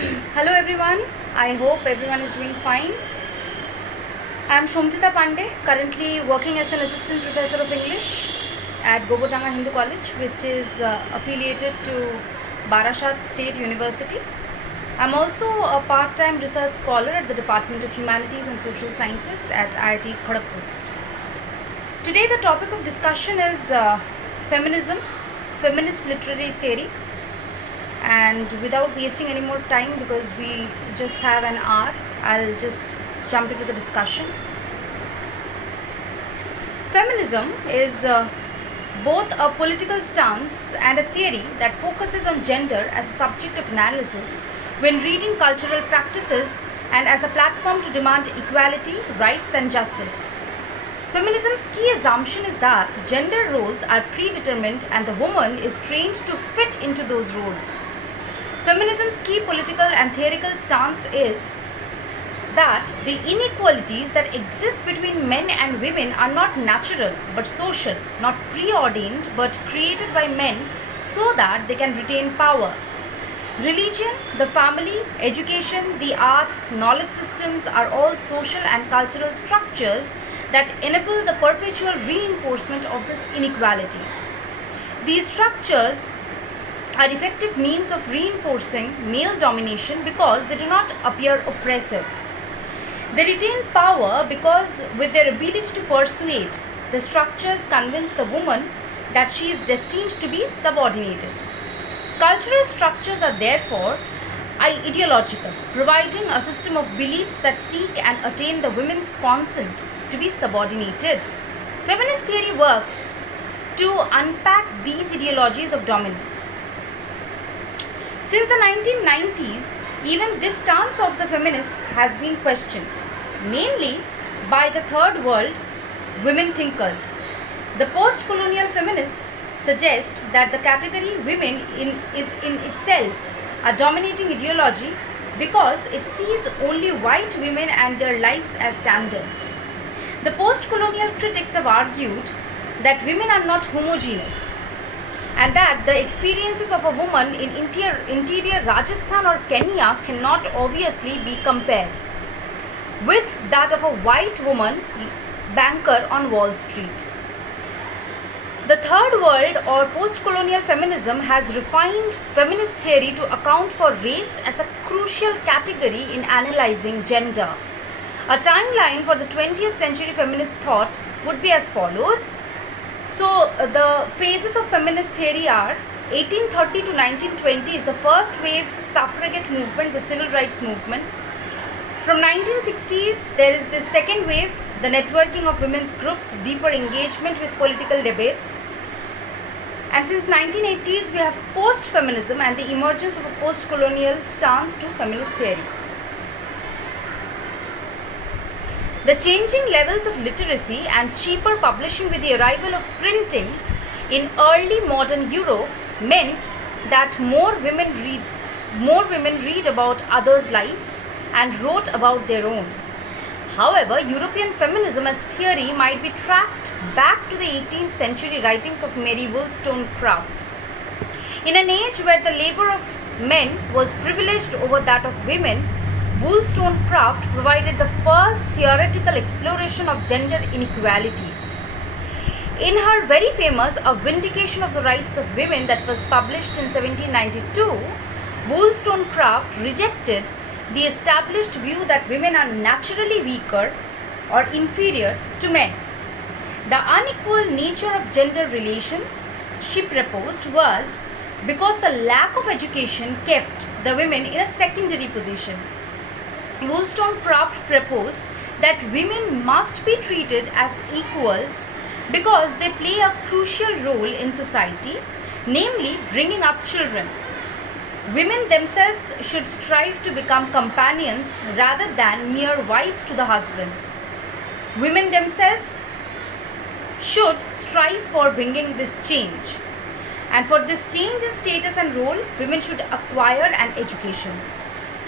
Hello everyone, I hope everyone is doing fine. I am Shomjita Pandey, currently working as an assistant professor of English at Gobodanga Hindu College, which is affiliated to Barashat State University. I am also a part-time research scholar at the Department of Humanities and Social Sciences at IIT Kharagpur. Today the topic of discussion is feminism, feminist literary theory. And without wasting any more time, because we just have an hour, I'll just jump into the discussion. Feminism is both a political stance and a theory that focuses on gender as a subject of analysis when reading cultural practices and as a platform to demand equality, rights and justice. Feminism's key assumption is that gender roles are predetermined and the woman is trained to fit into those roles. Feminism's key political and theoretical stance is that the inequalities that exist between men and women are not natural but social, not preordained but created by men so that they can retain power. Religion, the family, education, the arts, knowledge systems are all social and cultural structures that enable the perpetual reinforcement of this inequality. These structures are effective means of reinforcing male domination because they do not appear oppressive. They retain power because, with their ability to persuade, the structures convince the woman that she is destined to be subordinated. Cultural structures are therefore ideological, providing a system of beliefs that seek and attain the women's consent to be subordinated. Feminist theory works to unpack these ideologies of dominance. Since the 1990s, even this stance of the feminists has been questioned, mainly by the third world women thinkers. The post-colonial feminists suggest that the category women is in itself a dominating ideology because it sees only white women and their lives as standards. The post-colonial critics have argued that women are not homogeneous, and that the experiences of a woman in interior Rajasthan or Kenya cannot obviously be compared with that of a white woman banker on Wall Street. The third world or post-colonial feminism has refined feminist theory to account for race as a crucial category in analyzing gender. A timeline for the 20th century feminist thought would be as follows. So the phases of feminist theory are 1830 to 1920 is the first wave suffragette movement, the civil rights movement. From 1960s, there is the second wave, the networking of women's groups, deeper engagement with political debates. And since 1980s, we have post-feminism and the emergence of a post-colonial stance to feminist theory. The changing levels of literacy and cheaper publishing with the arrival of printing in early modern Europe meant that more women read about others' lives and wrote about their own. However, European feminism as theory might be tracked back to the 18th century writings of Mary Wollstonecraft. In an age where the labor of men was privileged over that of women, Wollstonecraft provided the first theoretical exploration of gender inequality. In her very famous A Vindication of the Rights of Women that was published in 1792, Wollstonecraft rejected the established view that women are naturally weaker or inferior to men. The unequal nature of gender relations, she proposed, was because the lack of education kept the women in a secondary position. Wollstonecraft proposed that women must be treated as equals because they play a crucial role in society, namely bringing up children. Women themselves should strive to become companions rather than mere wives to the husbands. Women themselves should strive for bringing this change. And for this change in status and role, women should acquire an education.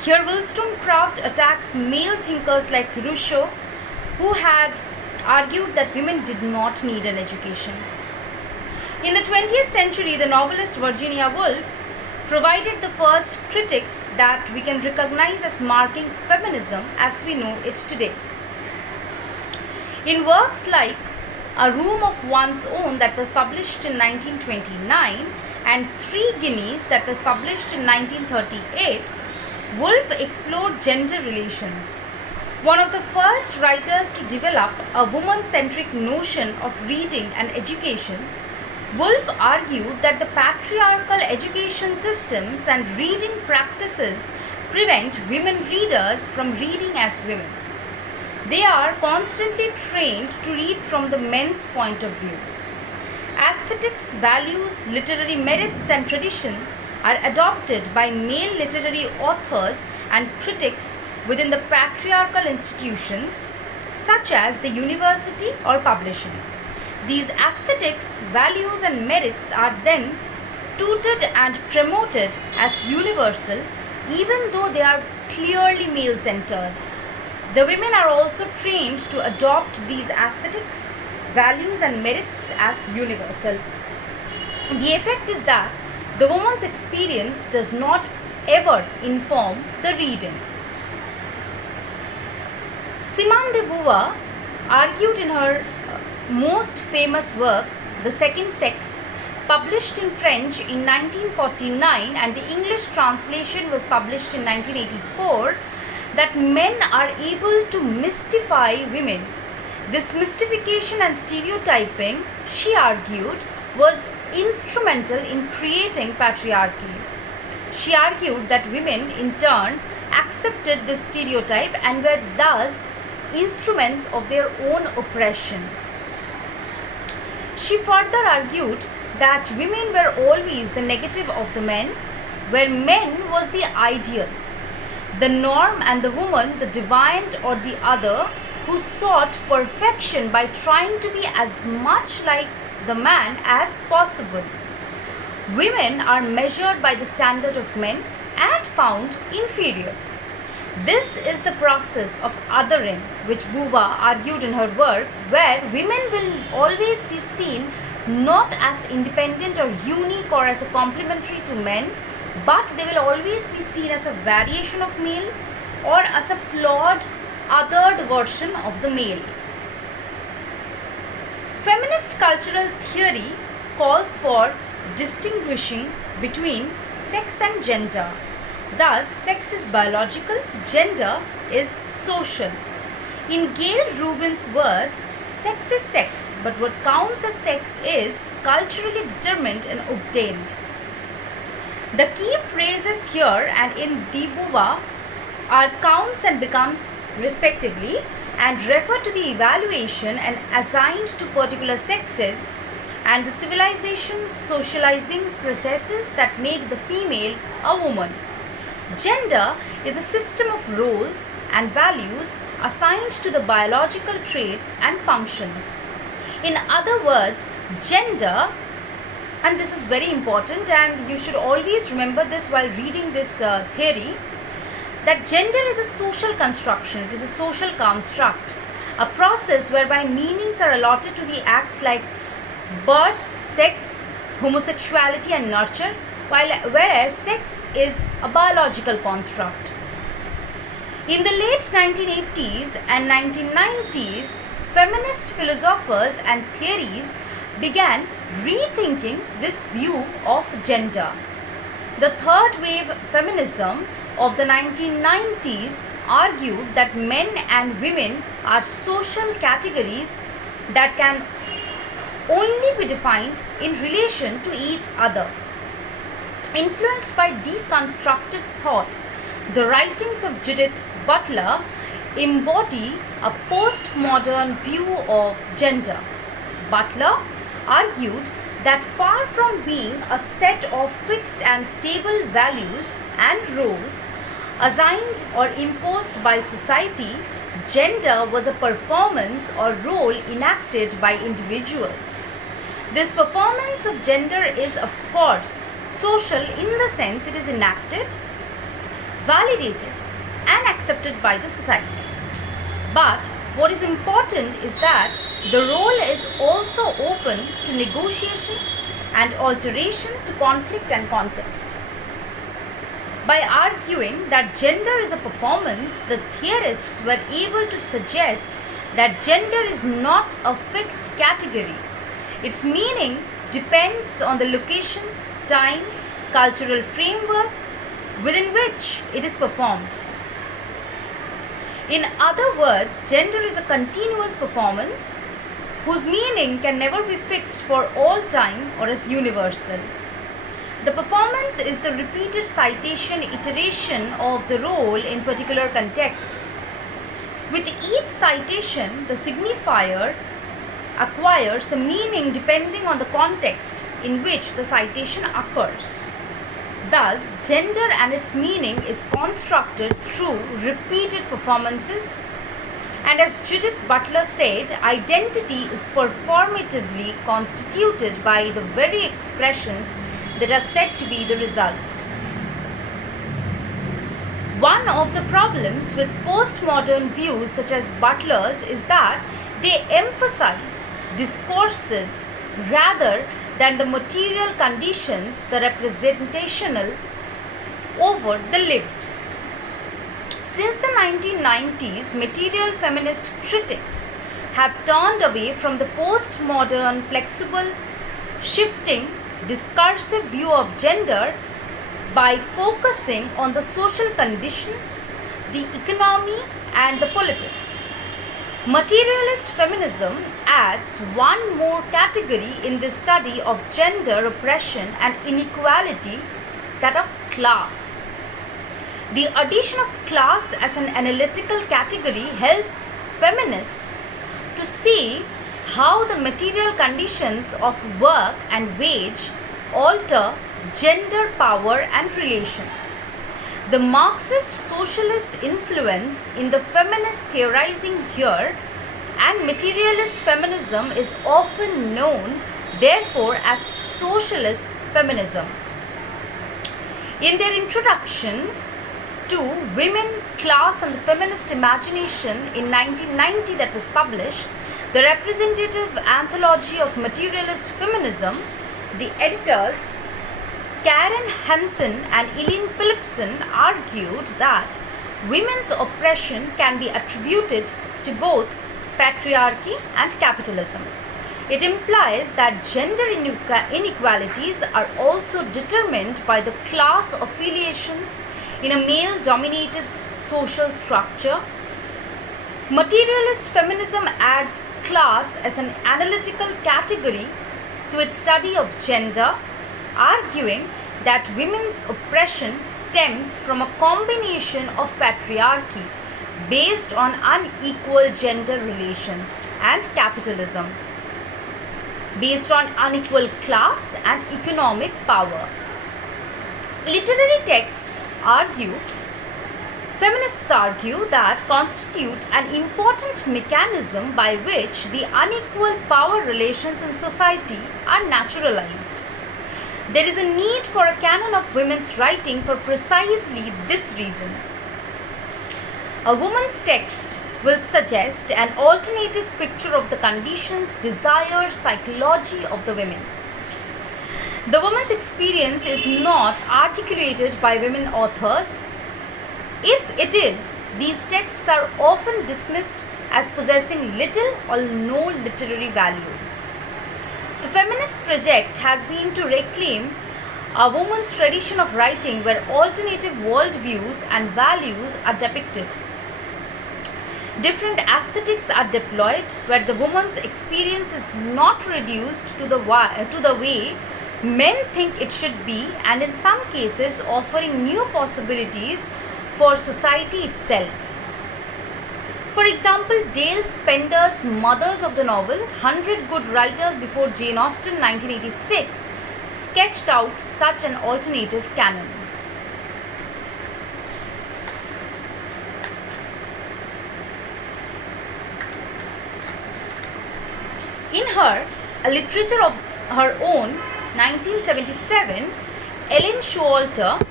Here Wollstonecraft attacks male thinkers like Rousseau, who had argued that women did not need an education. In the 20th century, the novelist Virginia Woolf provided the first critics that we can recognize as marking feminism as we know it today. In works like A Room of One's Own that was published in 1929 and Three Guineas that was published in 1938, Woolf explored gender relations. One of the first writers to develop a woman-centric notion of reading and education, Woolf argued that the patriarchal education systems and reading practices prevent women readers from reading as women. They are constantly trained to read from the men's point of view. Aesthetics, values, literary merits and tradition are adopted by male literary authors and critics within the patriarchal institutions such as the university or publishing. These aesthetics, values and merits are then touted and promoted as universal even though they are clearly male-centered. The women are also trained to adopt these aesthetics, values and merits as universal. The effect is that the woman's experience does not ever inform the reading. Simone de Beauvoir argued in her most famous work, The Second Sex, published in French in 1949 and the English translation was published in 1984, that men are able to mystify women. This mystification and stereotyping, she argued, was instrumental in creating patriarchy. She argued that women in turn accepted this stereotype and were thus instruments of their own oppression. She further argued that women were always the negative of the men, where men was the ideal, the norm, and the woman the deviant or the other, who sought perfection by trying to be as much like the man as possible. Women are measured by the standard of men and found inferior. This is the process of othering which Beauvoir argued in her work, where women will always be seen not as independent or unique or as a complementary to men, but they will always be seen as a variation of male or as a flawed, othered version of the male. Feminist cultural theory calls for distinguishing between sex and gender. Thus, sex is biological, gender is social. In Gail Rubin's words, sex is sex, but what counts as sex is culturally determined and obtained. The key phrases here and in de Beauvoir are counts and becomes respectively, and refer to the evaluation and assigned to particular sexes and the civilization socializing processes that make the female a woman. Gender is a system of roles and values assigned to the biological traits and functions. In other words, gender, and this is very important and you should always remember this while reading this theory, that gender is a social construction, it is a social construct, a process whereby meanings are allotted to the acts like birth, sex, homosexuality and nurture, whereas sex is a biological construct. In the late 1980s and 1990s, feminist philosophers and theories began rethinking this view of gender. The third wave feminism of the 1990s argued that men and women are social categories that can only be defined in relation to each other. Influenced by deconstructive thought, the writings of Judith Butler embody a postmodern view of gender. Butler argued that far from being a set of fixed and stable values and roles assigned or imposed by society, gender was a performance or role enacted by individuals. This performance of gender is, of course, social in the sense it is enacted, validated, and accepted by the society. But what is important is that the role is also open to negotiation and alteration, to conflict and contest. By arguing that gender is a performance, the theorists were able to suggest that gender is not a fixed category. Its meaning depends on the location, time, cultural framework within which it is performed. In other words, gender is a continuous performance whose meaning can never be fixed for all time or is universal. The performance is the repeated citation iteration of the role in particular contexts. With each citation, the signifier acquires a meaning depending on the context in which the citation occurs. Thus, gender and its meaning is constructed through repeated performances. And as Judith Butler said, identity is performatively constituted by the very expressions that are said to be the results. One of the problems with postmodern views such as Butler's is that they emphasize discourses rather than the material conditions, the representational over the lived. Since the 1990s, material feminist critics have turned away from the postmodern, flexible, shifting, discursive view of gender by focusing on the social conditions, the economy, and the politics. Materialist feminism adds one more category in the study of gender oppression and inequality, that of class. The addition of class as an analytical category helps feminists to see how the material conditions of work and wage alter gender power and relations. The Marxist socialist influence in the feminist theorizing here and materialist feminism is often known, therefore, as socialist feminism. In their introduction to Women, Class and the Feminist Imagination in 1990 that was published, the representative anthology of materialist feminism, the editors Karen Hansen and Eileen Philipson argued that women's oppression can be attributed to both patriarchy and capitalism. It implies that gender inequalities are also determined by the class affiliations in a male-dominated social structure. Materialist feminism adds class as an analytical category to its study of gender, arguing that women's oppression stems from a combination of patriarchy based on unequal gender relations and capitalism based on unequal class and economic power. Literary texts argue Feminists argue that constitute an important mechanism by which the unequal power relations in society are naturalized. There is a need for a canon of women's writing for precisely this reason. A woman's text will suggest an alternative picture of the conditions, desires, psychology of the women. The woman's experience is not articulated by women authors. If it is, these texts are often dismissed as possessing little or no literary value. The feminist project has been to reclaim a woman's tradition of writing where alternative worldviews and values are depicted. Different aesthetics are deployed where the woman's experience is not reduced to the way men think it should be, and in some cases offering new possibilities for society itself. For example, Dale Spender's Mothers of the Novel, 100 Good Writers Before Jane Austen, 1986, sketched out such an alternative canon. In her A Literature of Her Own, 1977, Ellen Showalter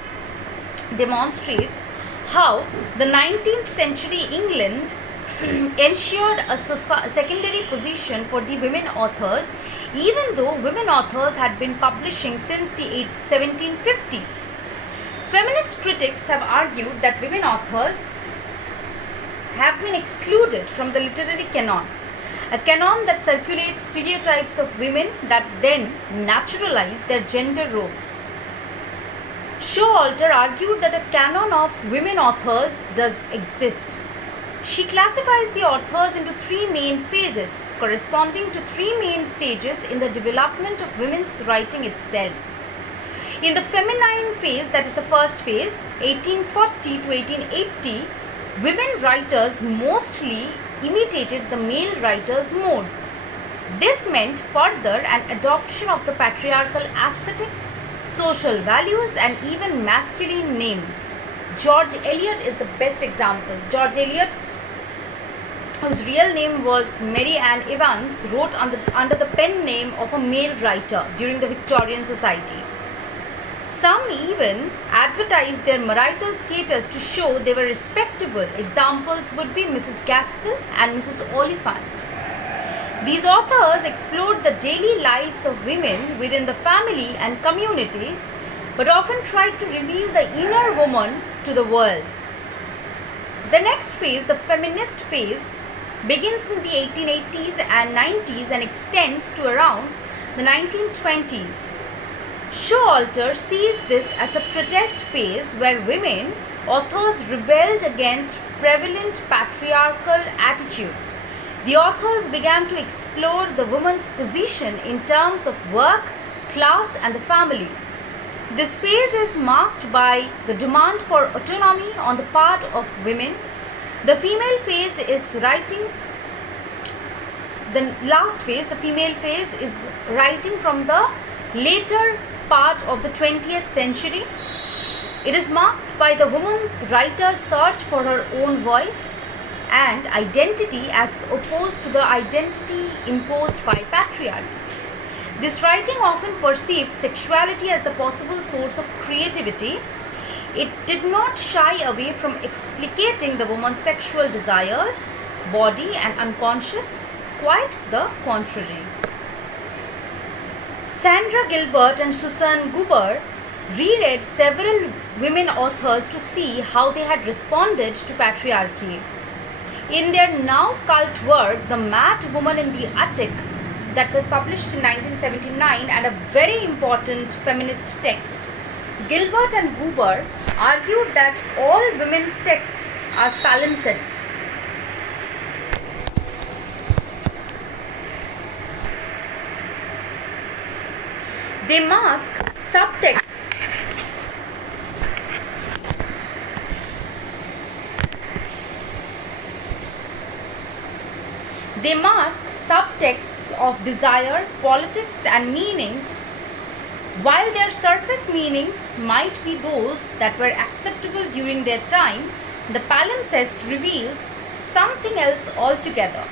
demonstrates how the 19th century England ensured a secondary position for the women authors, even though women authors had been publishing since the 1750s. Feminist critics have argued that women authors have been excluded from the literary canon, a canon that circulates stereotypes of women that then naturalize their gender roles. Showalter argued that a canon of women authors does exist. She classifies the authors into three main phases, corresponding to three main stages in the development of women's writing itself. In the feminine phase, that is the first phase, 1840 to 1880, women writers mostly imitated the male writers' modes. This meant further an adoption of the patriarchal aesthetic, social values, and even masculine names. George Eliot is the best example. George Eliot, whose real name was Mary Ann Evans, wrote under the pen name of a male writer during the Victorian Society. Some even advertised their marital status to show they were respectable. Examples would be Mrs. Gaskell and Mrs. Oliphant. These authors explored the daily lives of women within the family and community, but often tried to reveal the inner woman to the world. The next phase, the feminist phase, begins in the 1880s and 90s and extends to around the 1920s. Showalter sees this as a protest phase where women authors rebelled against prevalent patriarchal attitudes. The authors began to explore the woman's position in terms of work, class, and the family. This phase is marked by the demand for autonomy on the part of women. The female phase is writing. The last phase, the female phase, is writing from the later part of the 20th century. It is marked by the woman writer's search for her own voice and identity as opposed to the identity imposed by patriarchy. This writing often perceived sexuality as the possible source of creativity. It did not shy away from explicating the woman's sexual desires, body, and unconscious, quite the contrary. Sandra Gilbert and Susan Goober reread several women authors to see how they had responded to patriarchy. In their now cult work, The Mad Woman in the Attic, that was published in 1979 and a very important feminist text, Gilbert and Goober argued that all women's texts are palimpsests. They mask subtexts. They mask subtexts of desire, politics, and meanings. While their surface meanings might be those that were acceptable during their time, the palimpsest reveals something else altogether.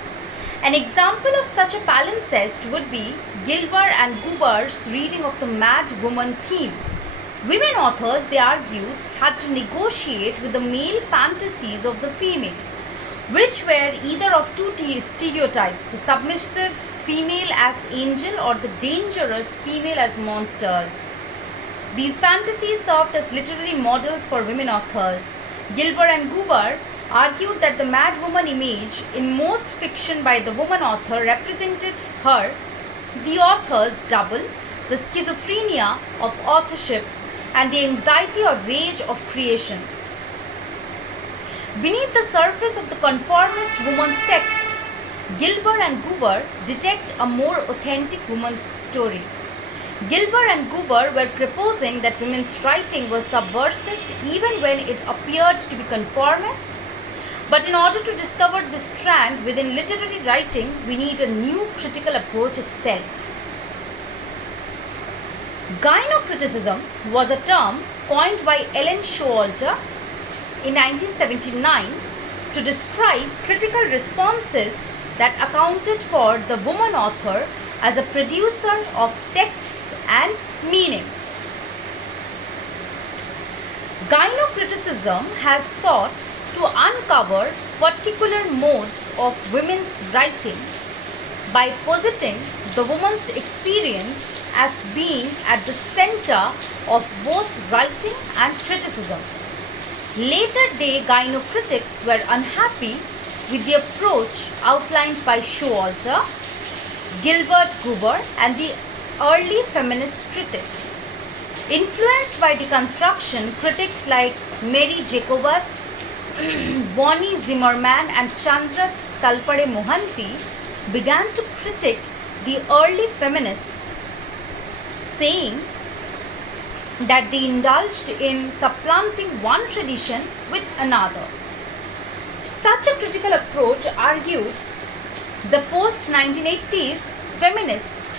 An example of such a palimpsest would be Gilbert and Goober's reading of the mad woman theme. Women authors, they argued, had to negotiate with the male fantasies of the female, which were either of two stereotypes, the submissive female as angel or the dangerous female as monsters. These fantasies served as literary models for women authors. Gilbert and Goober argued that the mad woman image in most fiction by the woman author represented her, the author's double, the schizophrenia of authorship, and the anxiety or rage of creation. Beneath the surface of the conformist woman's text, Gilbert and Goober detect a more authentic woman's story. Gilbert and Goober were proposing that women's writing was subversive even when it appeared to be conformist. But in order to discover this strand within literary writing, we need a new critical approach itself. Gynocriticism was a term coined by Ellen Showalter in 1979 to describe critical responses that accounted for the woman author as a producer of texts and meanings. Gynocriticism has sought to uncover particular modes of women's writing by positing the woman's experience as being at the center of both writing and criticism. Later day gynocritics were unhappy with the approach outlined by Showalter, Gilbert Goober, and the early feminist critics. Influenced by deconstruction, critics like Mary Jacobus, Bonnie Zimmerman, and Chandra Talpade Mohanty began to critique the early feminists, saying that they indulged in supplanting one tradition with another. Such a critical approach argued the post-1980s feminists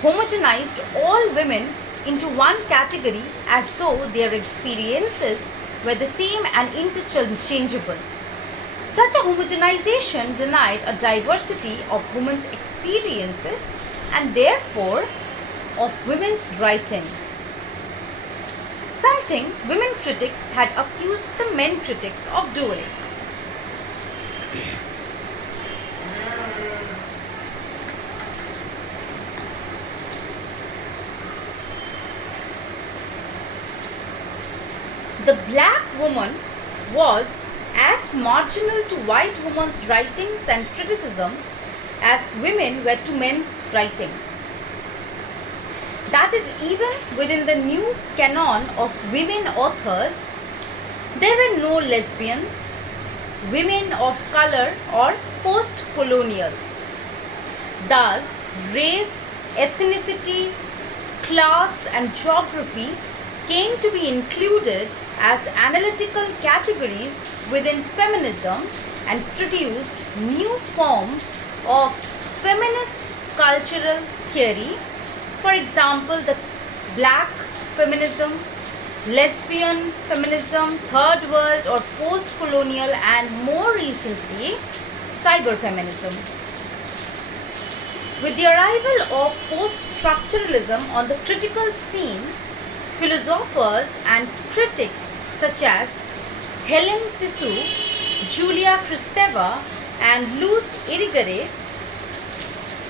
homogenized all women into one category as though their experiences were the same and interchangeable. Such a homogenization denied a diversity of women's experiences and therefore of women's writing. Something women critics had accused the men critics of doing. The black woman was as marginal to white women's writings and criticism as women were to men's writings. That is, even within the new canon of women authors, there were no lesbians, women of color, or post-colonials. Thus, race, ethnicity, class, and geography came to be included as analytical categories within feminism and produced new forms of feminist cultural theory. For example, the black feminism, lesbian feminism, third world or post-colonial, and more recently, cyberfeminism. With the arrival of post-structuralism on the critical scene, philosophers and critics such as Helen Sissou, Julia Kristeva, and Luz Irigaray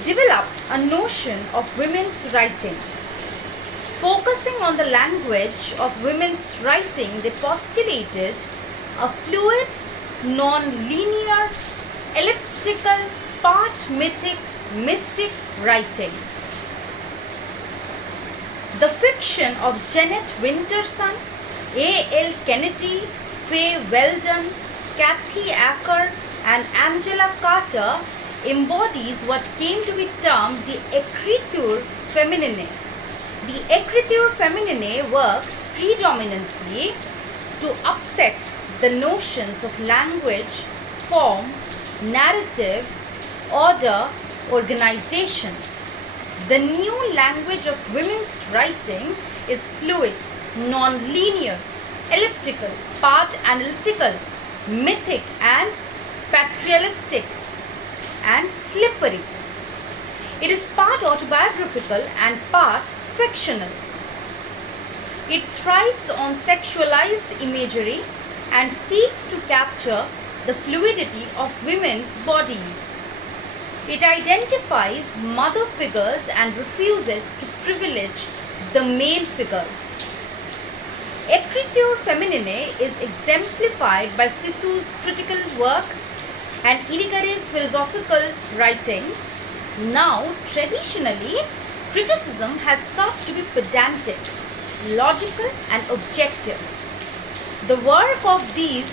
developed a notion of women's writing. Focusing on the language of women's writing, they postulated a fluid, non-linear, elliptical, part mythic, mystic writing. The fiction of Janet Winterson, A.L. Kennedy, Faye Weldon, Kathy Acker, and Angela Carter embodies what came to be termed the écriture féminine. The écriture féminine works predominantly to upset the notions of language, form, narrative, order, organization. The new language of women's writing is fluid, non-linear, elliptical, part analytical, mythic, and patrialistic, and slippery. It is part autobiographical and part fictional. It thrives on sexualized imagery and seeks to capture the fluidity of women's bodies. It identifies mother figures and refuses to privilege the male figures. Écriture féminine is exemplified by Sissou's critical work and Irigaray's philosophical writings. Now, traditionally, criticism has sought to be pedantic, logical, and objective. The work of these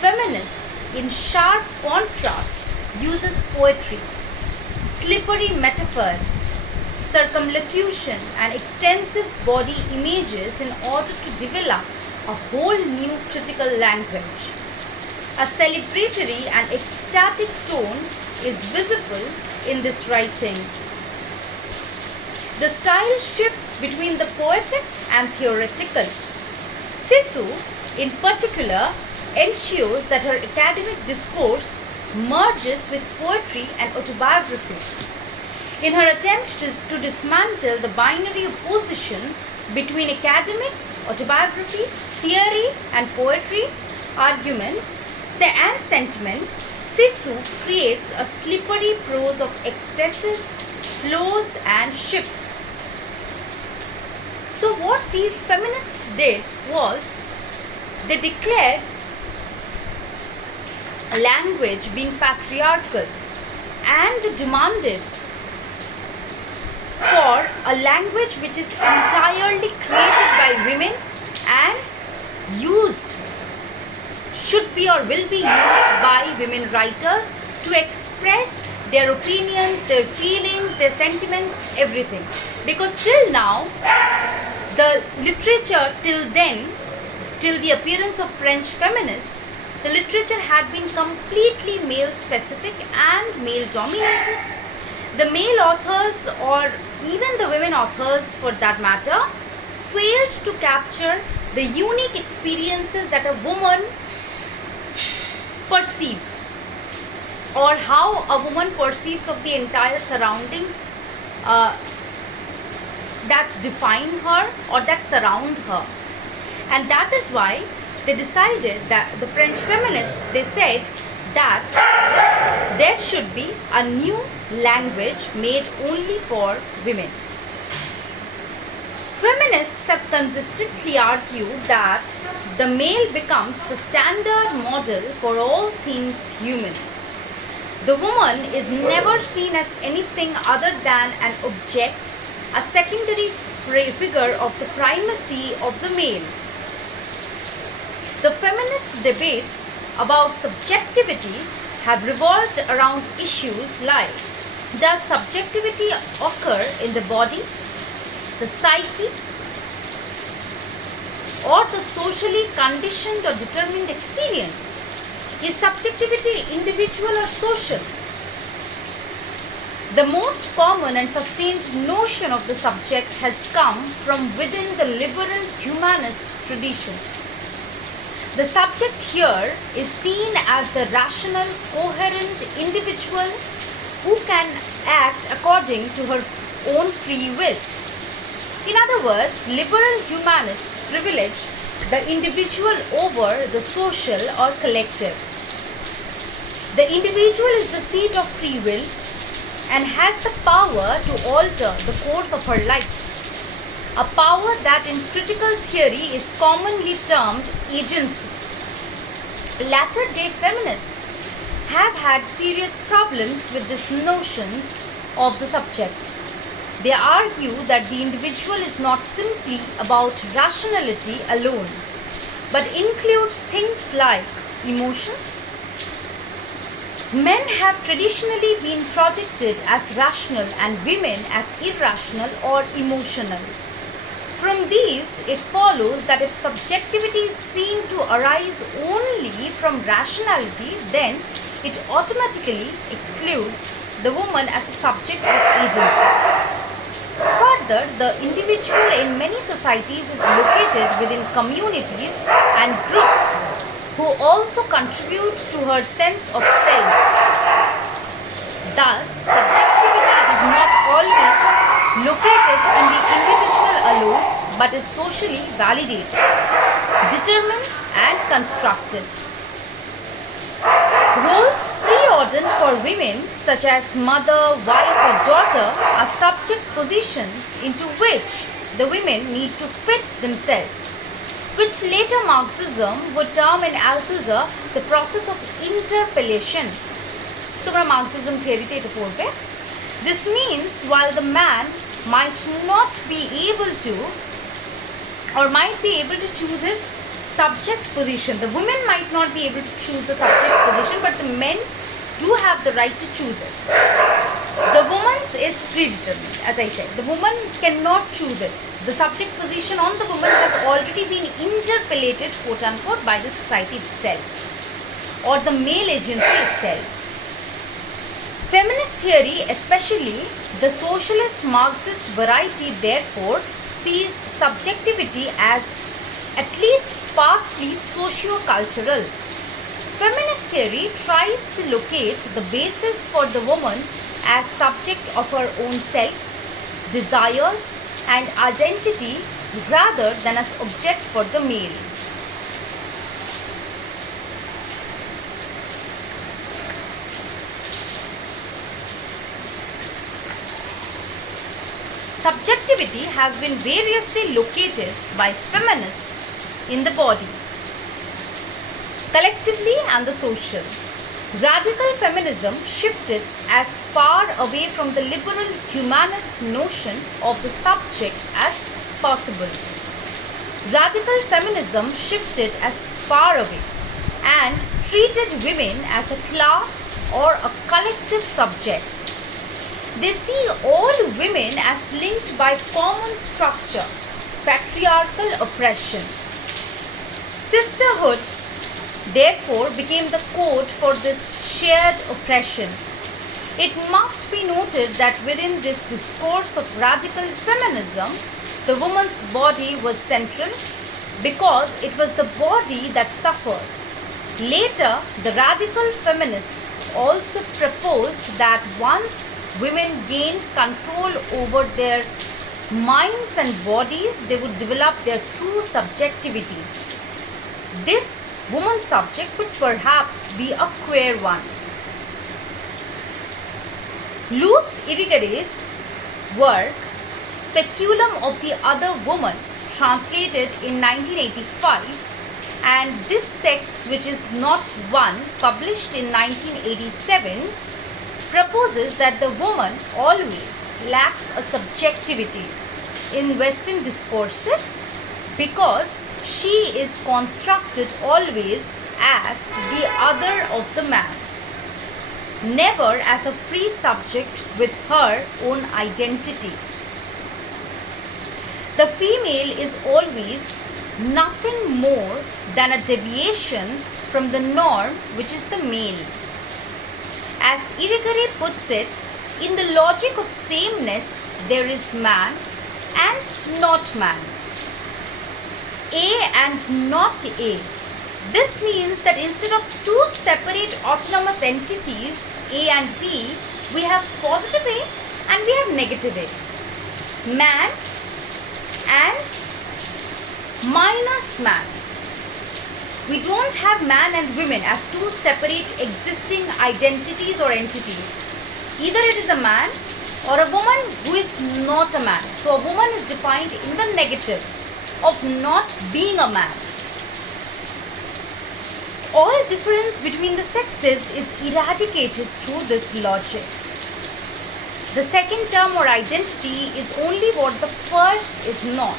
feminists, in sharp contrast, uses poetry, slippery metaphors, circumlocution, and extensive body images in order to develop a whole new critical language. A celebratory and ecstatic tone is visible in this writing. The style shifts between the poetic and theoretical. Sissou, in particular, ensures that her academic discourse merges with poetry and autobiography. In her attempt to dismantle the binary opposition between academic, autobiography, theory, and poetry, argument, and sentiment, Sissou creates a slippery prose of excesses, flows, and shifts. So what these feminists did was they declared language being patriarchal, and they demanded for a language which is entirely created by women and used, should be or will be used by women writers to express their opinions, their feelings, their sentiments, everything. Because till now, the literature till then, till the appearance of French feminists, the literature had been completely male specific and male dominated. The male authors, or even the women authors for that matter, failed to capture the unique experiences that a woman perceives, or how a woman perceives of the entire surroundings that define her or that surround her. And that is why they decided, that the French feminists, they said that there should be a new language made only for women. Feminists have consistently argued that the male becomes the standard model for all things human. The woman is never seen as anything other than an object, a secondary figure of the primacy of the male. The feminist debates about subjectivity have revolved around issues like: does subjectivity occur in the body, the psyche, or the socially conditioned or determined experience? Is subjectivity individual or social? The most common and sustained notion of the subject has come from within the liberal humanist tradition. The subject here is seen as the rational, coherent individual who can act according to her own free will. In other words, liberal humanists privilege the individual over the social or collective. The individual is the seat of free will and has the power to alter the course of her life. A power that in critical theory is commonly termed agency. Latter-day feminists have had serious problems with these notions of the subject. They argue that the individual is not simply about rationality alone, but includes things like emotions. Men have traditionally been projected as rational and women as irrational or emotional. From these, it follows that if subjectivity is seen to arise only from rationality, then it automatically excludes the woman as a subject with agency. Further, the individual in many societies is located within communities and groups who also contribute to her sense of self. Thus, subjectivity is not always located in the individual alone, but is socially validated, determined and constructed. Roles preordained for women, such as mother, wife or daughter, are subject positions into which the women need to fit themselves, which later Marxism would term in Althusser the process of interpellation. তোমরা Marxism theory তে এটা পড়বে. This means while the man might not be able to or might be able to choose his subject position, the women might not be able to choose the subject position, but the men do have the right to choose it. The woman's is predetermined, as I said. The woman cannot choose it. The subject position on the woman has already been interpellated, quote unquote, by the society itself or the male agency itself. Feminist theory, especially the socialist Marxist variety, therefore sees subjectivity as at least partly socio-cultural. Feminist theory tries to locate the basis for the woman as subject of her own self, desires and identity rather than as object for the male. subjectivity has been variously located by feminists in the body, collectively and the social. Radical feminism shifted as far away from the liberal humanist notion of the subject as possible. Radical feminism shifted as far away and treated women as a class or a collective subject. They see all women as linked by common structure, patriarchal oppression. Sisterhood therefore became the code for this shared oppression. It must be noted that within this discourse of radical feminism, the woman's body was central because it was the body that suffered. Later, the radical feminists also proposed that once women gained control over their minds and bodies, they would develop their true subjectivities. This woman subject would perhaps be a queer one. Luce Irigary's work, Speculum of the Other Woman, translated in 1985, and This Sex Which Is Not One, published in 1987, proposes that the woman always lacks a subjectivity in Western discourses because she is constructed always as the other of the man, never as a free subject with her own identity. The female is always nothing more than a deviation from the norm, which is the male. As Irigary puts it, in the logic of sameness, there is man and not man, A and not A. This means that instead of two separate autonomous entities, A and B, we have positive A and we have negative A. Man and minus man. We don't have man and women as two separate existing identities or entities. Either it is a man or a woman who is not a man. So a woman is defined in the negatives of not being a man. All difference between the sexes is eradicated through this logic. The second term or identity is only what the first is not.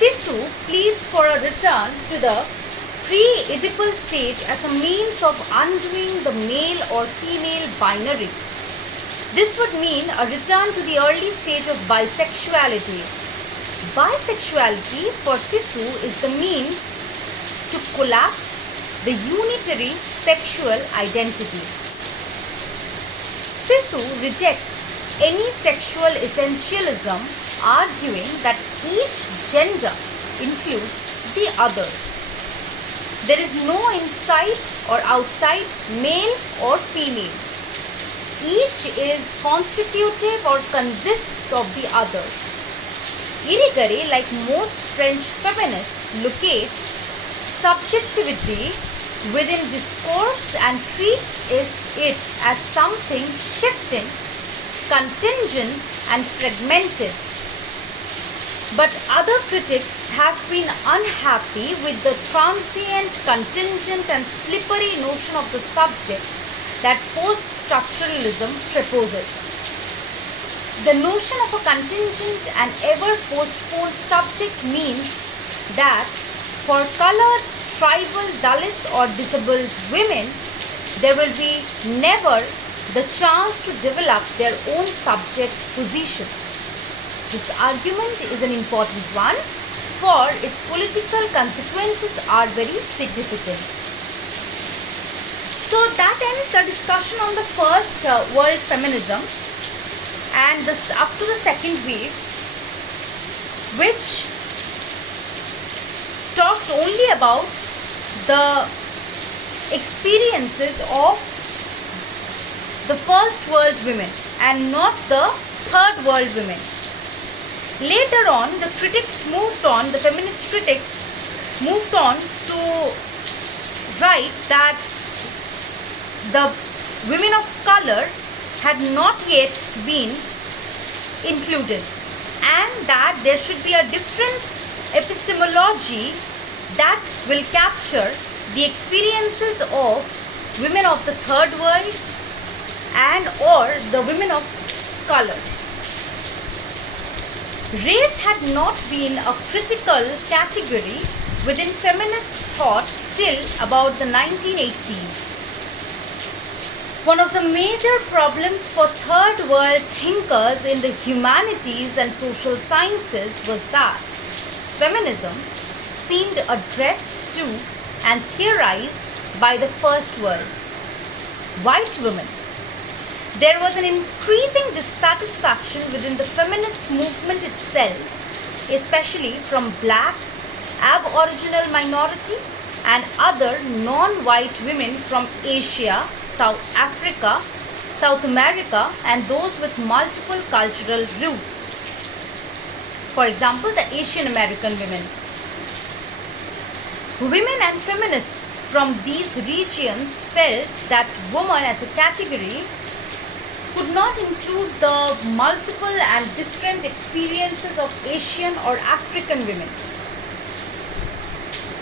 Sisu pleads for a return to the pre-Oedipal stage as a means of undoing the male or female binary. This would mean a return to the early stage of bisexuality. Bisexuality for Sisu is the means to collapse the unitary sexual identity. Sisu rejects any sexual essentialism, arguing that each gender includes the other. There is no inside or outside, male or female. Each is constitutive or consists of the other. Irigary, like most French feminists, locates subjectivity within discourse and treats it as something shifting, contingent and fragmented. But other critics have been unhappy with the transient, contingent and slippery notion of the subject that post-structuralism proposes. The notion of a contingent and ever-postponed subject means that for colored, tribal, Dalit or disabled women, there will be never the chance to develop their own subject positions. This argument is an important one, for its political consequences are very significant. So that ends the discussion on the first world feminism and up to the second wave, which talked only about the experiences of the first world women and not the third world women. Later on, the feminist critics moved on to write that the women of color had not yet been included, and that there should be a different epistemology that will capture the experiences of women of the third world and or the women of color. Race had not been a critical category within feminist thought till about the 1980s. One of the major problems for third world thinkers in the humanities and social sciences was that feminism seemed addressed to and theorized by the first world, white women. There was an increasing dissatisfaction within the feminist movement itself, especially from black, aboriginal minority and other non-white women from Asia, South Africa, South America and those with multiple cultural roots. For example, the Asian American women. Women and feminists from these regions felt that woman as a category could not include the multiple and different experiences of Asian or African women.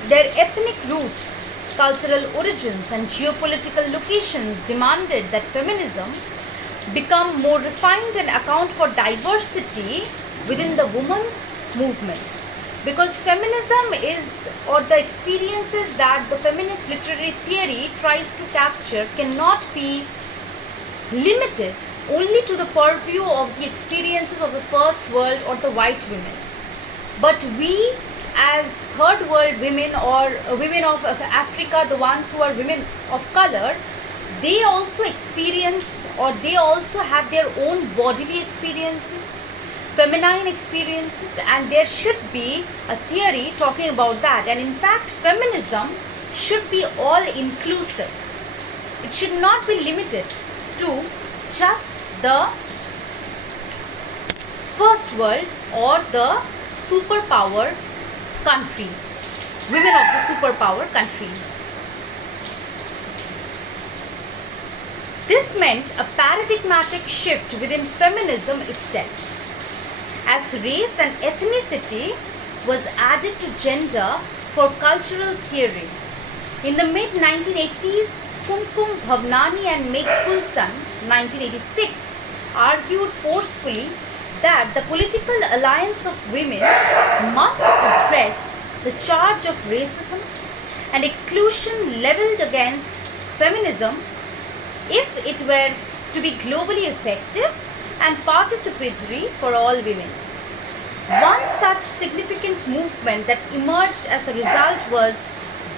Their ethnic roots, cultural origins and geopolitical locations demanded that feminism become more refined and account for diversity within the women's movement. Because feminism is, or the experiences that the feminist literary theory tries to capture cannot be limited only to the purview of the experiences of the first world or the white women. But we as third world women or women of Africa, the ones who are women of color, they also experience or they also have their own bodily experiences, feminine experiences, and there should be a theory talking about that. And in fact, feminism should be all inclusive. It should not be limited to just the first world or the superpower countries, women of the superpower countries. This meant a paradigmatic shift within feminism itself, as race and ethnicity was added to gender for cultural theory. In the mid-1980s, Kumkum Bhavnani and Meg Coulson, 1986, argued forcefully that the political alliance of women must address the charge of racism and exclusion leveled against feminism if it were to be globally effective and participatory for all women. One such significant movement that emerged as a result was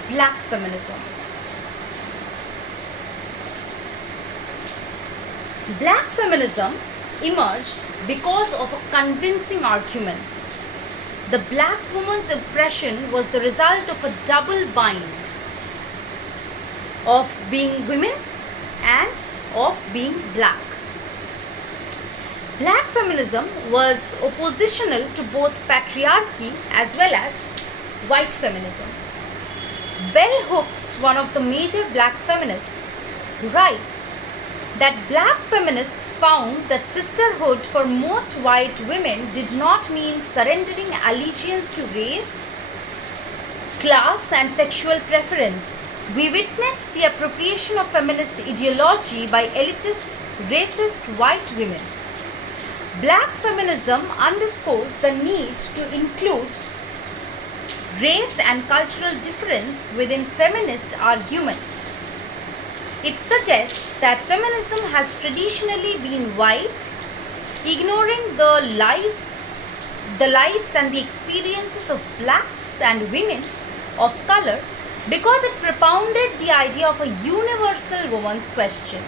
black feminism. Black feminism emerged because of a convincing argument. The black woman's oppression was the result of a double bind of being women and of being black. Black feminism was oppositional to both patriarchy as well as white feminism. Bell Hooks, one of the major black feminists, writes that black feminists found that sisterhood for most white women did not mean surrendering allegiance to race, class and sexual preference. We witnessed the appropriation of feminist ideology by elitist, racist white women. Black feminism underscores the need to include race and cultural difference within feminist arguments. It suggests that feminism has traditionally been white, ignoring the lives and the experiences of blacks and women of color because it propounded the idea of a universal woman's question.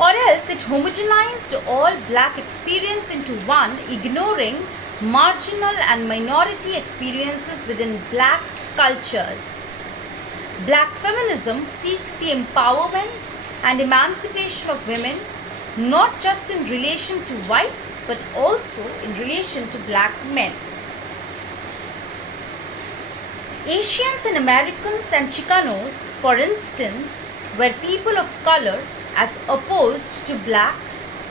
Or else it homogenized all black experience into one, ignoring marginal and minority experiences within black cultures. Black feminism seeks the empowerment and emancipation of women, not just in relation to whites, but also in relation to black men. Asians and Americans and Chicanos, for instance, were people of color as opposed to blacks.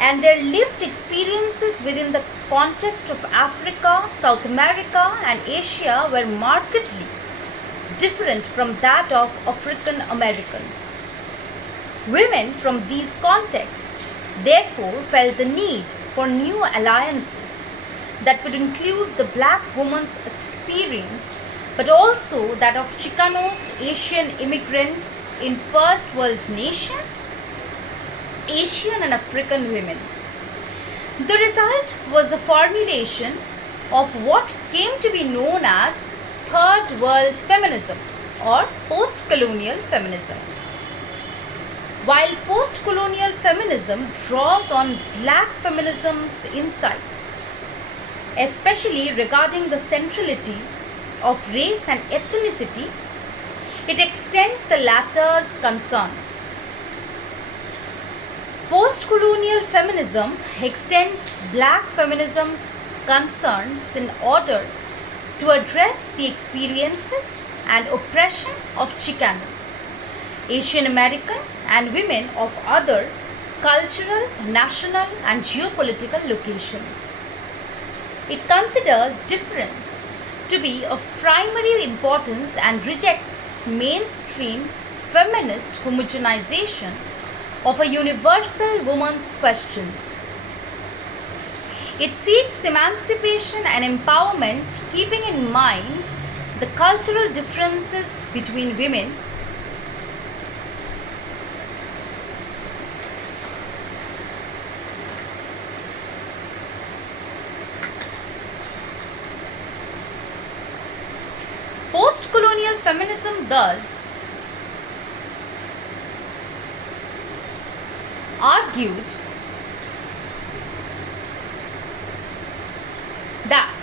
and their lived experiences within the context of Africa, South America, and Asia were markedly different from that of African Americans. Women from these contexts therefore felt the need for new alliances that would include the black woman's experience, but also that of Chicanos, Asian immigrants in first world nations, Asian and African women. The result was the formulation of what came to be known as Third World Feminism or post-colonial feminism. While post-colonial feminism draws on black feminism's insights, especially regarding the centrality of race and ethnicity, it extends the latter's concerns. Post-colonial feminism extends black feminism's concerns in order to address the experiences and oppression of Chicano, Asian American, and women of other cultural, national, and geopolitical locations. It considers difference to be of primary importance and rejects mainstream feminist homogenization of a universal woman's questions. It seeks emancipation and empowerment, keeping in mind the cultural differences between women. Post-colonial feminism thus argued that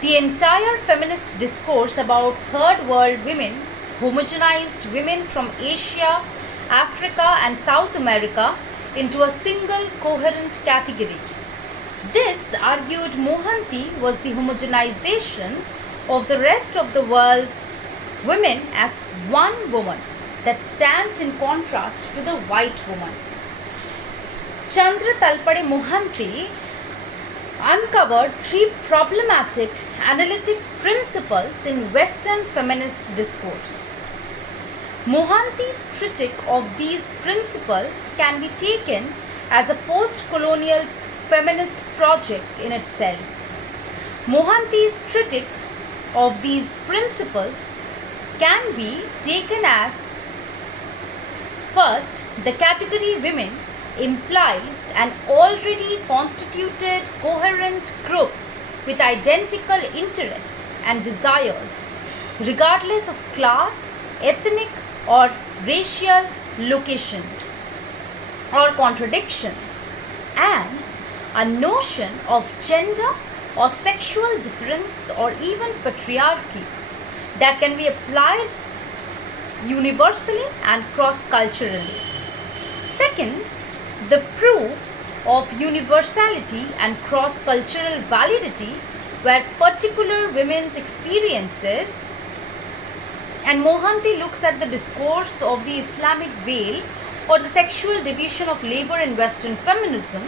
the entire feminist discourse about third world women, homogenized women from Asia, Africa, and South America into a single coherent category. This, argued Mohanty, was the homogenization of the rest of the world's women as one woman that stands in contrast to the white woman. Chandra Talpade Mohanty uncovered three problematic analytic principles in Western feminist discourse. Mohanty's critique of these principles can be taken as a post-colonial feminist project in itself. Mohanty's critique of these principles can be taken as: first, the category women implies an already constituted coherent group with identical interests and desires, regardless of class, ethnic, or racial location or contradictions, and a notion of gender or sexual difference or even patriarchy that can be applied universally and cross-culturally. Second, the proof of universality and cross-cultural validity were particular women's experiences, and Mohanty looks at the discourse of the Islamic veil or the sexual division of labor in Western feminism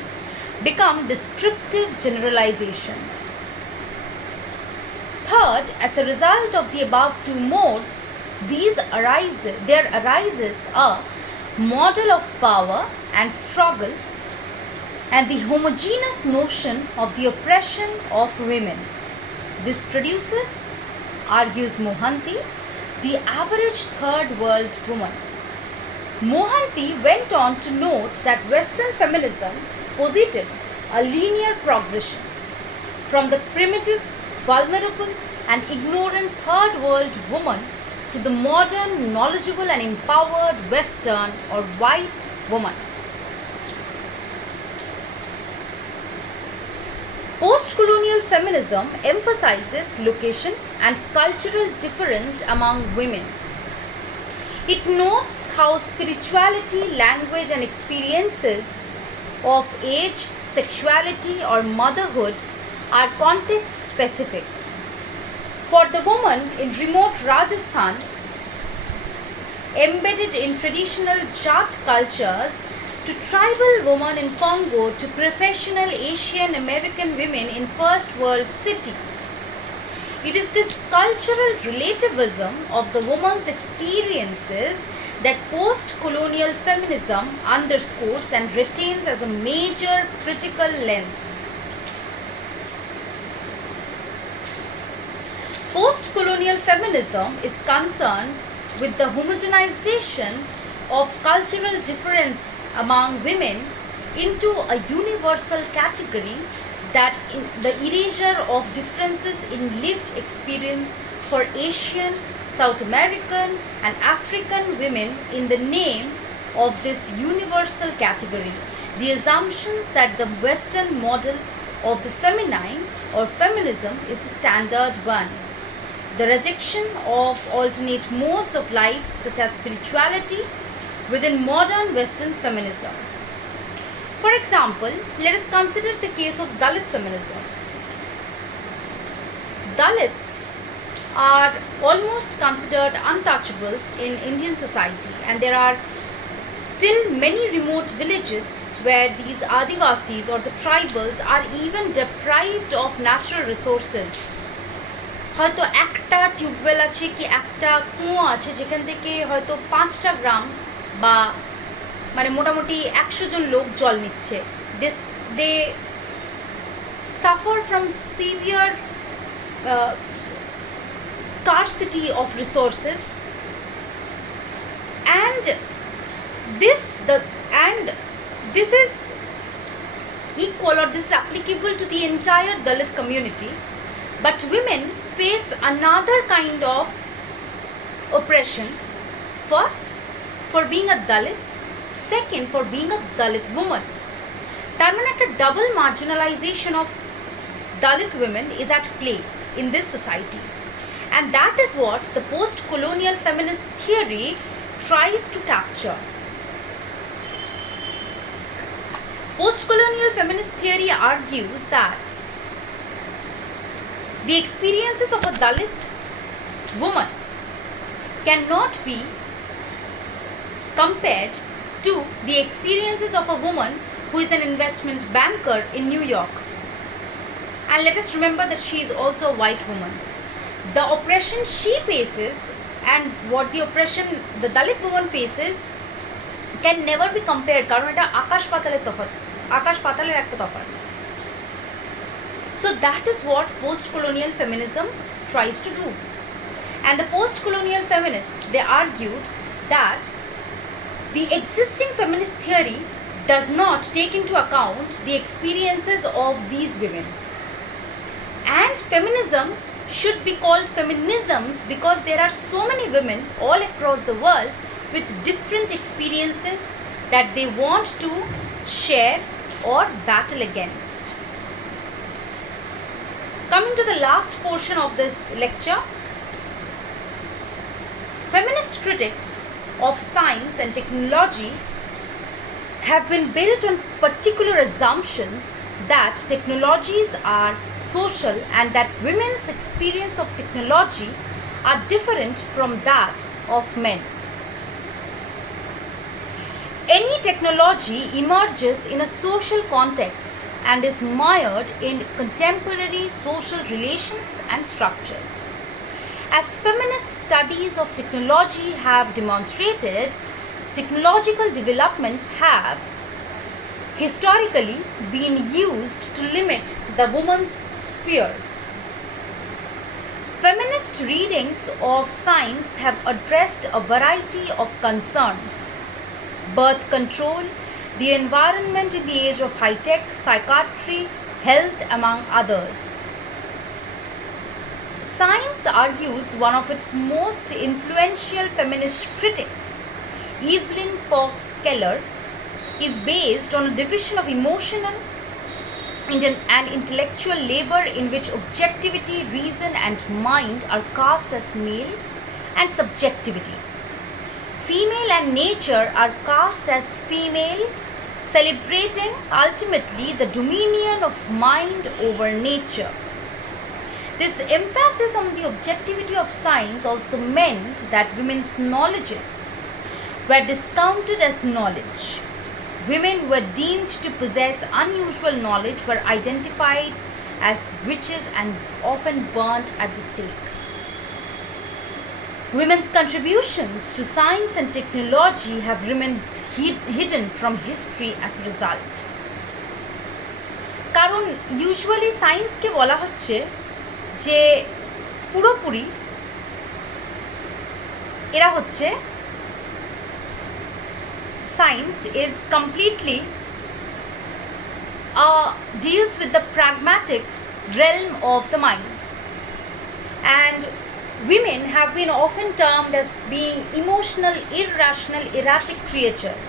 become descriptive generalizations. Third, as a result of the above two modes, there arises a model of power and struggle and the homogeneous notion of the oppression of women. This produces, argues Mohanty, the average third world woman. Mohanty went on to note that Western feminism posited a linear progression from the primitive, vulnerable, and ignorant third world woman to the modern, knowledgeable, and empowered Western or white woman. Post-colonial feminism emphasizes location and cultural difference among women. It notes how spirituality, language, and experiences of age, sexuality, or motherhood are context specific. For the woman in remote Rajasthan, embedded in traditional Jat cultures, to tribal women in Congo to professional Asian American women in first world cities. It is this cultural relativism of the woman's experiences that post-colonial feminism underscores and retains as a major critical lens. Post-colonial feminism is concerned with the homogenization of cultural difference among women into a universal category, that in the erasure of differences in lived experience for Asian, South American and African women in the name of this universal category. The assumptions that the Western model of the feminine or feminism is the standard one. The rejection of alternate modes of life such as spirituality within modern Western feminism. For example, let us consider the case of Dalit feminism. Dalits are almost considered untouchables in Indian society, and there are still many remote villages where these Adivasis or the tribals are even deprived of natural resources. হয়তো একটা tubewell আছে কি একটা কুয়ো আছে যেখান থেকে হয়তো 5টা গ্রাম বা মানে মোটামুটি 100 জন লোক জল নিচ্ছে. They suffer from severe scarcity of resources, and this is equal, or this is applicable to the entire Dalit community. But women face another kind of oppression. First, for being a Dalit. Second, for being a Dalit woman. তার মানে একটা double marginalization of Dalit women is at play in this society. And that is what the post-colonial feminist theory tries to capture. Post-colonial feminist theory argues that the experiences of a Dalit woman cannot be compared to the experiences of a woman who is an investment banker in New York. And let us remember that she is also a white woman. The oppression she faces and what the oppression the Dalit woman faces can never be compared, কারণ এটা আকাশ পাতালের একটা তফাৎ. So that is what post-colonial feminism tries to do. And the post-colonial feminists, they argued that the existing feminist theory does not take into account the experiences of these women. And feminism should be called feminisms because there are so many women all across the world with different experiences that they want to share or battle against. Coming to the last portion of this lecture, feminist critics of science and technology have been built on particular assumptions that technologies are social and that women's experience of technology are different from that of men. Any technology emerges in a social context and is mired in contemporary social relations and structures. As feminist studies of technology have demonstrated, technological developments have historically been used to limit the woman's sphere. Feminist readings of science have addressed a variety of concerns: birth control, the environment in the age of high-tech, psychiatry, health, among others. Science argues one of its most influential feminist critics, Evelyn Fox Keller, is based on a division of emotional and intellectual labor in which objectivity, reason and mind are cast as male, and subjectivity, female and nature are cast as female, celebrating ultimately the dominion of mind over nature. This emphasis on the objectivity of science also meant that women's knowledges were discounted as knowledge. women were deemed to possess unusual knowledge were identified as witches and often burnt at the stake. Women's contributions to science and technology have remained hidden from history as a result. কারণ usually সায়েন্সকে বলা হচ্ছে যে পুরোপুরি এরা হচ্ছে science is completely deals with the pragmatic realm of the mind, and women have been often termed as being emotional, irrational, erratic creatures,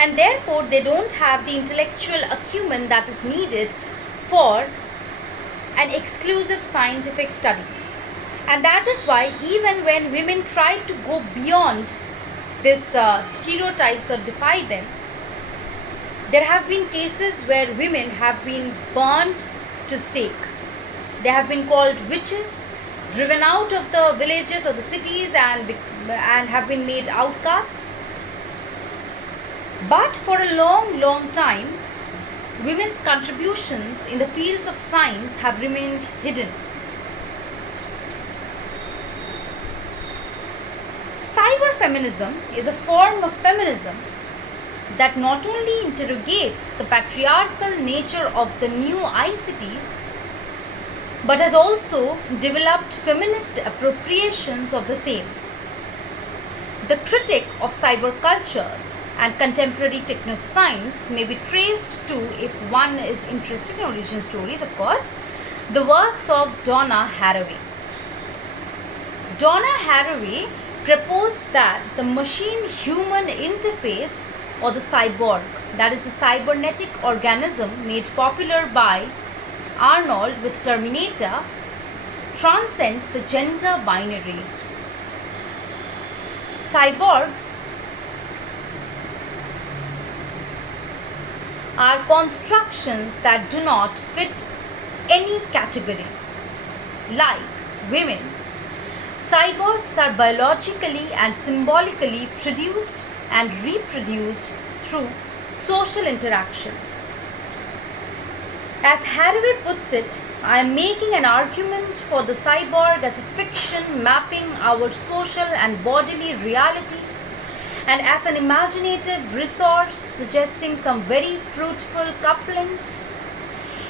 and therefore they don't have the intellectual acumen that is needed for an exclusive scientific study. And that is why even when women try to go beyond this stereotypes or defy them, there have been cases where women have been burned to stake. They have been called witches, driven out of the villages or the cities, and have been made outcasts. But for a long time, women's contributions in the fields of science have remained hidden. Cyberfeminism is a form of feminism that not only interrogates the patriarchal nature of the new ICTs, but has also developed feminist appropriations of the same. The critic of cybercultures and contemporary technoscience may be traced to, if one is interested in origin stories, of course, the works of Donna Haraway. Donna Haraway proposed that the machine-human interface, or the cyborg, that is the cybernetic organism made popular by Arnold with Terminator, transcends the gender binary. Cyborgs are constructions that do not fit any category. Like women, cyborgs are biologically and symbolically produced and reproduced through social interaction. As Haraway puts it, I am making an argument for the cyborg as a fiction mapping our social and bodily reality, and as an imaginative resource suggesting some very fruitful couplings.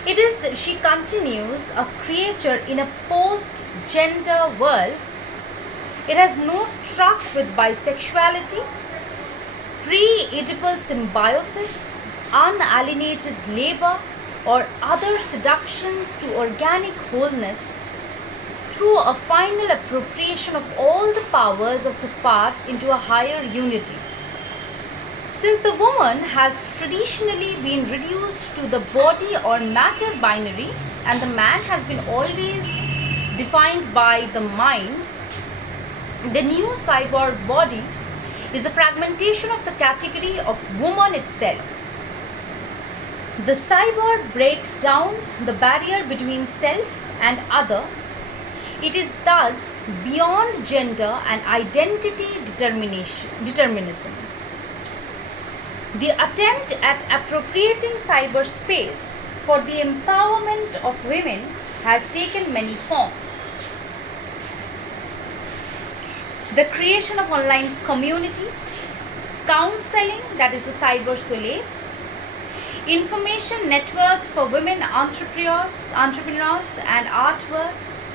It is, she continues, a creature in a post-gender world. It has no truck with bisexuality, pre-Oedipal symbiosis, unalienated labor, or other seductions to organic wholeness through a final appropriation of all the powers of the part into a higher unity. Since the woman has traditionally been reduced to the body or matter binary, and the man has been always defined by the mind, the new cyborg body is a fragmentation of the category of woman itself. The cyborg breaks down the barrier between self and other. It is thus beyond gender and identity determinism. The attempt at appropriating cyberspace for the empowerment of women has taken many forms. The creation of online communities, counseling, that is the cyber solace, information networks for women entrepreneurs and artworks.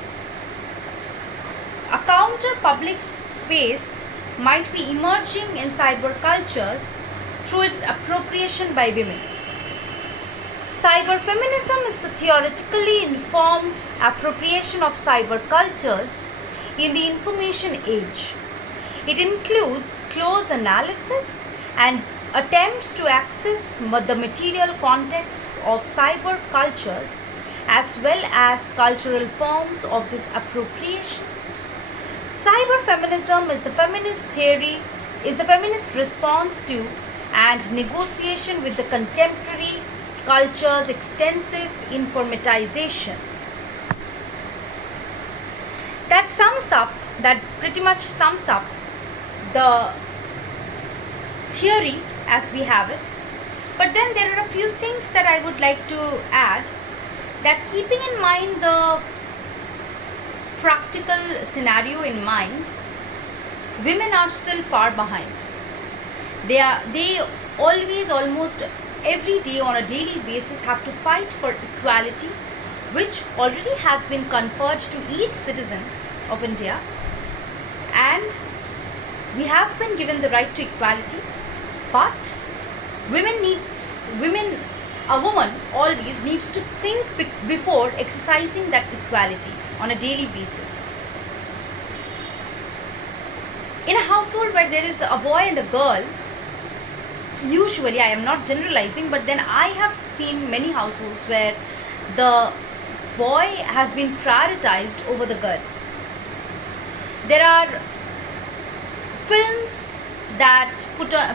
A counter public space might be emerging in cyber cultures through its appropriation by women. Cyberfeminism is the theoretically informed appropriation of cyber cultures in the information age. It includes close analysis and attempts to access the material contexts of cyber cultures as well as cultural forms of this appropriation. Cyberfeminism is the feminist theory, is the feminist response to and negotiation with the contemporary culture's extensive informatization. That pretty much sums up the theory as we have it. But then there are a few things that I would like to add, that keeping in mind the practical scenario in mind, women are still far behind. They always, almost every day, on a daily basis, have to fight for equality, which already has been conferred to each citizen of India, and we have been given the right to equality. But a woman always needs to think before exercising that equality on a daily basis. In a household where there is a boy and a girl, usually, I am not generalizing, but then I have seen many households where the boy has been prioritized over the girl. There are films that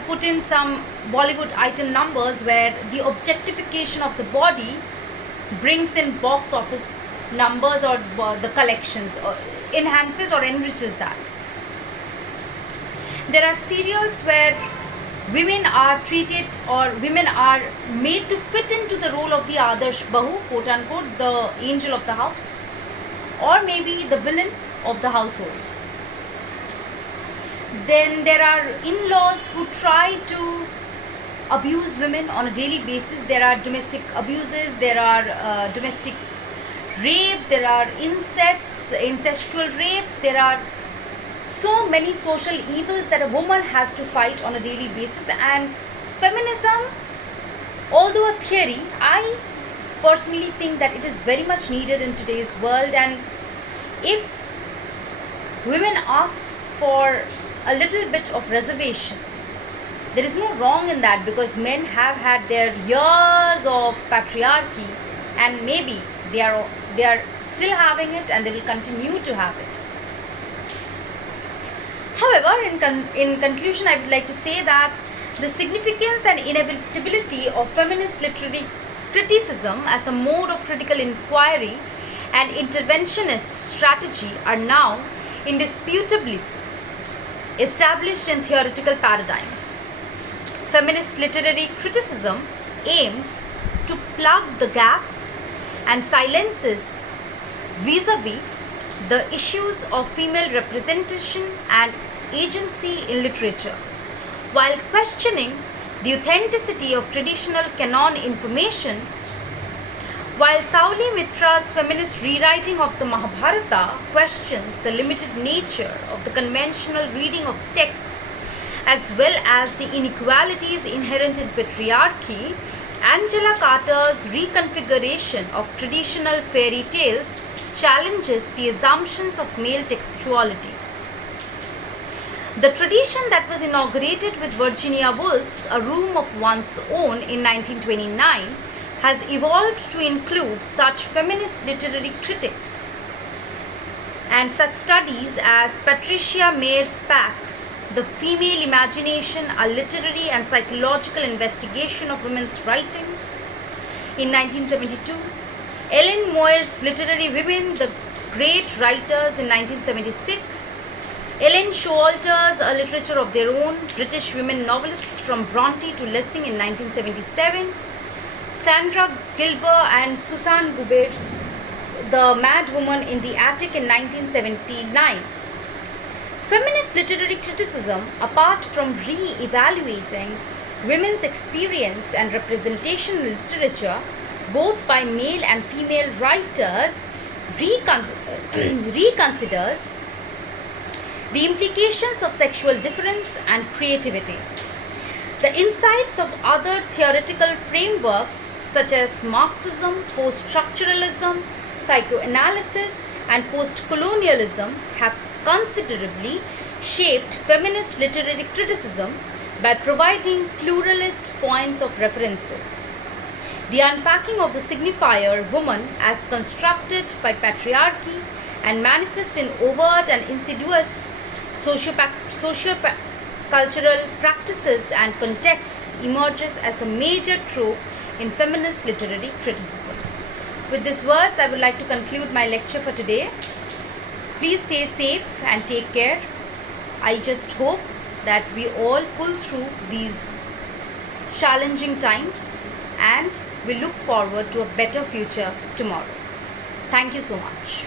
put in some Bollywood item numbers where the objectification of the body brings in box office numbers or the collections, or enhances or enriches that. There are serials where women are treated, or women are made to fit into the role of the Adarsh Bahu, quote unquote, the angel of the house, or maybe the villain of the household. Then there are in-laws who try to abuse women on a daily basis. There are domestic abuses, there are domestic rapes, there are incestual rapes, there are so many social evils that a woman has to fight on a daily basis. And feminism, although a theory, I personally think that it is very much needed in today's world. And if women asks for a little bit of reservation, there is no wrong in that, because men have had their years of patriarchy, and maybe they are still having it, and they will continue to have it. However, in conclusion, I would like to say that the significance and inevitability of feminist literary criticism as a mode of critical inquiry and interventionist strategy are now indisputably established in theoretical paradigms. Feminist literary criticism aims to plug the gaps and silences vis-a-vis the issues of female representation and agency in literature, while questioning the authenticity of traditional canon information. While Sauli Mitra's feminist rewriting of the Mahabharata questions the limited nature of the conventional reading of texts, as well as the inequalities inherent in patriarchy, Angela Carter's reconfiguration of traditional fairy tales challenges the assumptions of male textuality. The tradition that was inaugurated with Virginia Woolf's A Room of One's Own in 1929 has evolved to include such feminist literary critics and such studies as Patricia Mayer Spack's The Female Imagination, a Literary and Psychological Investigation of Women's Writings in 1972, Ellen Moyer's Literary Women, the Great Writers in 1976, Ellen Showalter's A Literature of Their Own, British Women Novelists from Bronte to Lessing in 1977, Sandra Gilbert and Susan Goubert's The Mad Woman in the Attic in 1979. Feminist literary criticism, apart from re-evaluating women's experience and representation in literature, both by male and female writers, reconsiders the implications of sexual difference and creativity. The insights of other theoretical frameworks such as Marxism, post-structuralism, psychoanalysis, and post-colonialism have considerably shaped feminist literary criticism by providing pluralist points of references. The unpacking of the signifier woman as constructed by patriarchy and manifest in overt and insidious socio-cultural practices and contexts emerges as a major trope in feminist literary criticism. With these words, I would like to conclude my lecture for today. Please stay safe and take care. I just hope that we all pull through these challenging times, and we look forward to a better future tomorrow. Thank you so much.